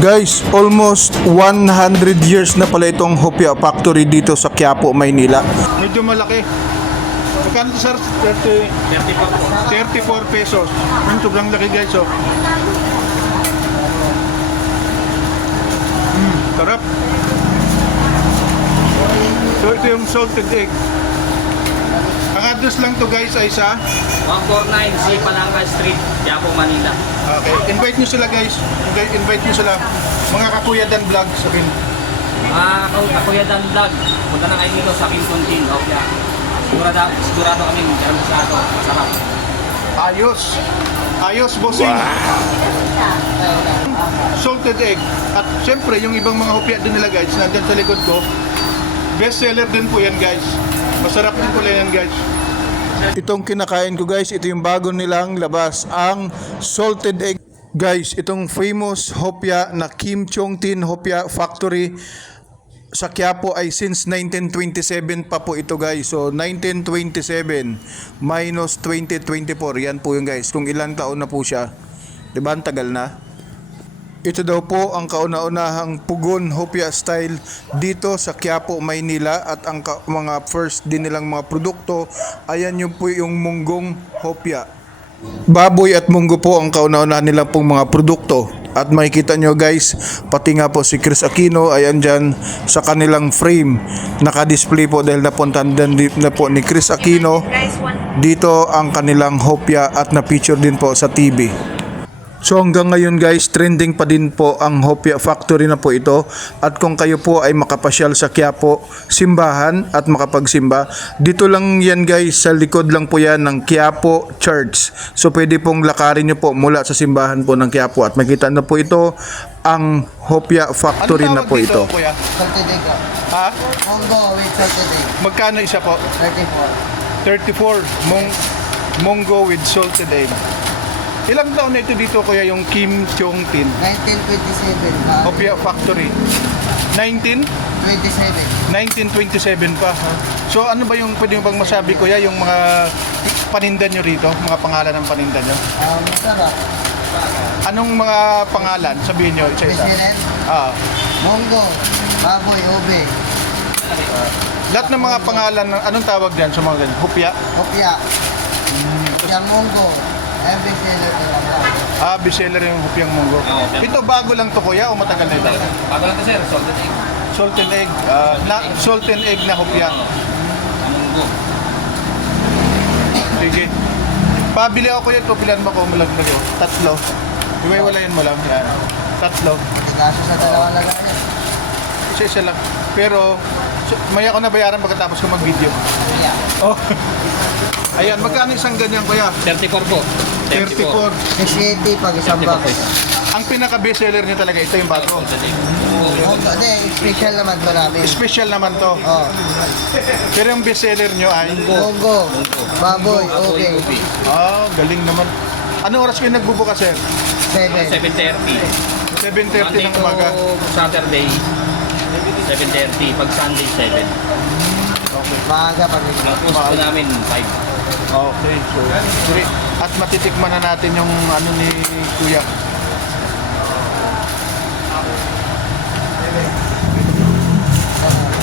Guys, almost 100 years na pala itong Hopia Factory dito sa Quiapo, Maynila. Medyo malaki. Magkano sir? 34 pesos. Ang sobrang laki guys, oh. Sarap. So ito yung salted egg. Ang address lang to guys ay sa 149 C. Palanga Street, Quiapo, Manila. Okay, invite nyo sila guys. Invite nyo sila. Mga Kakuya Dan Vlog, sabihin. Kakuya Dan Vlog, punta na kayo dito sa Quinton, Opia. Sigurado kami, meron sa ato, masarap. Ayos, bossing. Wow. Salted egg. At syempre, yung ibang mga hopya din nila guys, nandyan sa likod ko. Best seller din po yan guys. Masarap din pala yan guys. Itong kinakain ko guys, ito yung bago nilang labas, ang salted egg. Guys, itong famous hopya na Kim Chong Tin Hopya Factory sa Quiapo ay since 1927 pa po ito guys. So 1927 minus 2024, yan po yung guys, kung ilang taon na po siya. Diba, ang tagal na. Ito daw po ang kauna-unahang Pugon Hopya style dito sa Quiapo, Maynila. At ang mga first din nilang mga produkto, ayan yung po yung munggong hopya. Baboy at munggo po ang kauna-unahan nilang pong mga produkto. At makikita nyo guys, pati nga po si Chris Aquino ay andyan sa kanilang frame. Naka-display po dahil napuntahan din na po ni Chris Aquino dito ang kanilang hopya at na-feature din po sa TV. So hanggang ngayon guys, trending pa din po ang Hopya Factory na po ito. At kung kayo po ay makapasyal sa Quiapo simbahan at makapagsimba, dito lang yan guys, sa likod lang po yan ng Quiapo Church. So pwede pong lakarin nyo po mula sa simbahan po ng Quiapo at makita na po ito ang Hopya Factory na po ito. Kuya? Salted egg. Ha? Munggo with salted egg. Magkano isa po? 34. 34 munggo with salted egg. Ilang taon na ito dito kuya yung Kim Chong Tin 1927. Hopya Factory? 1927 pa. So ano ba yung pwede mo bang masabi kuya yung mga paninda nyo rito? Mga pangalan ng paninda nyo? Masarap. Anong mga pangalan? Sabihin nyo isa-isa. Bisiren, munggo, baboy, ube, Lahat ng mga pangalan, anong tawag dyan sa mga ganyan? Hopya? hopya. Hopya munggo. Every seller ko lang. Bestseller yung hopyang munggo. Ito bago lang to kuya o matagal na ito? Bago lang ito sir, salted egg. Salted egg. Salted egg na hopya. Munggo. Sige. Pabili ako kuya, pilan mo ko malaglag yun. Tatlo. Iwaiwalayan mo lang. Yan. Tatlo. Kaso sa dalawang lagayan. Isa lang. Pero, may ako nabayaran pagkatapos ko mag-video. Yeah. Oh. Ayan, magkano isang ganyan kuya? 34 po. 34. 60 pag isang box. Ang pinaka-best seller niyo talaga, ito yung bago. Salted egg. Munggo, special naman to namin. Special naman to. Oh, Pero yung best seller niyo ay... munggo, baboy, ube. Galing naman. Anong oras kayo nagbubuka, sir? 7. 7:30. 7:30 ng umaga. Saturday, 7:30. Pag Sunday, 7. Maaga pag Ang post po namin, 5. Okay, so great. At matitikman na natin yung ano ni Kuya.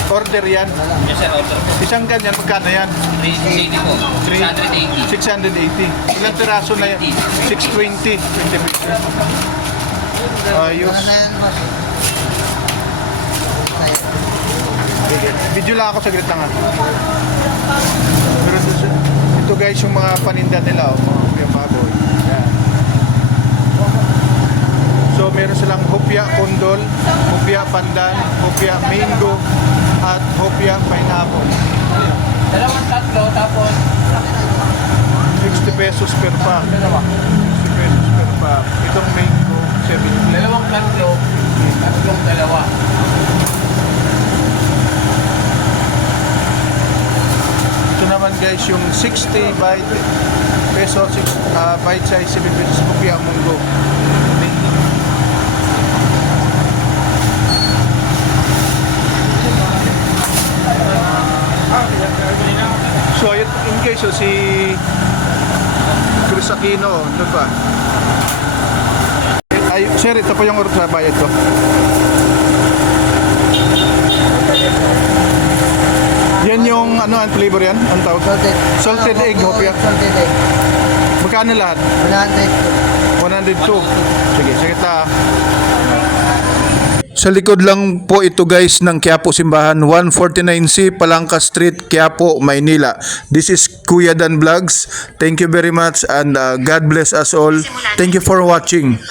Order yan. Yes sir, order po. Isang ganyan, magkano yan? 380 po. 680. 680. Ilang piraso na yan? 620. 20 Ayos. Ano na yan, boss? Video lang ako, saglit lang ha. Pero ito guys, yung mga paninda nila, hopya baboy. Yan. So meron silang hopya kondol, hopya pandan, hopya mango, at hopya pineapple. Dalawang tatlo, tapos 60 pesos per pack. 60 pesos per pack. Itong mango, 70. dalawang tatlo, tatlong dalawa. Ito naman guys, yung 60 peso, bite size, 7 pesos hopya munggo. So in case si Chris Aquino, doon pa. Sir, ito po yung order sa bayad ko. Yan yung ano, ang flavor yan? Ang tawag? Salted egg hopia. Salted egg. Magkano lahat? 100. 102. Sige, kita. Sa likod lang po ito guys ng Quiapo Simbahan, 149C Palangka Street, Quiapo, Maynila. This is Kuya Dan Vlogs. Thank you very much and God bless us all. Thank you for watching.